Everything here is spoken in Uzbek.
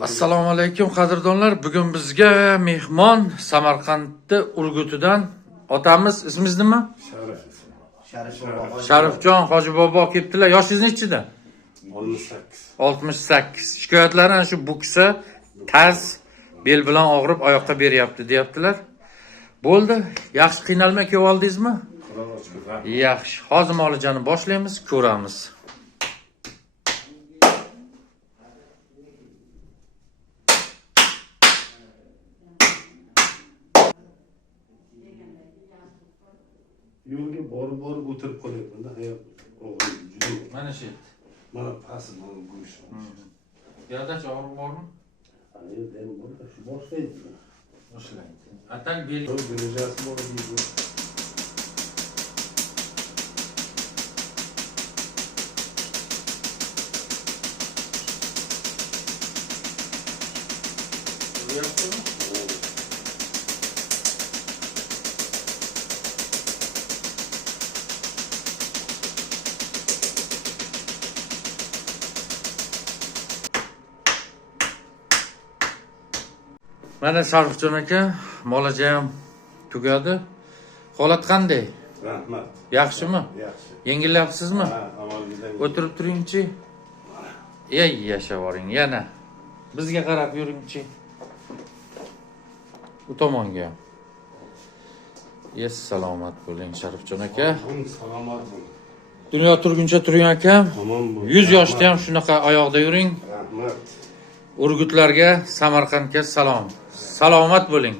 Assalomu alaykum qadrdonlar. Bugun bizga mehmon Samarqandda Urgutidan otamiz, ismingiz nima? Sharifjon Hoji bobo kelibdilar. Yoshingiz nechida? 68. Shikoyatlar ana shu buksa, taz, bel bilan og'rib, oyoqqa beryapti deyaptilar. Bo'ldi, yaxshi qiynalmay kelib oldingizmi? Yaxshi. Hozir muolajani boshlaymiz, ko'ramiz. Yo'lga borib o'tirib qolyapman-da, hayot og'riq juda. Mana shu. Mana past, mana go'sht. Yerdachi og'riq bormi? Yerda ham bor, shu boshlaydi. Boshlaydi. Atak bel Darajasi bor deydi. Mana Sharifjon aka, muolaja ham tugadi. Holat qanday? Rahmat. Yaxshimi? Yaxshi. Yengilyapsizmi? Ha, avvalgidan. O'tirib turingchi. Ey, yashavoring yana. Bizga qarab yuringchi. Bu tomonga. Yes, salomat bo'ling Sharifjon aka. Salomat bo'ling. Dunyo turguncha turing akam. Tamam bo'ling. 100 yoshda ham shunaqa oyoqda yuring. Rahmat. Urgutlarga, Samarqandga salom. Salomat bo'ling.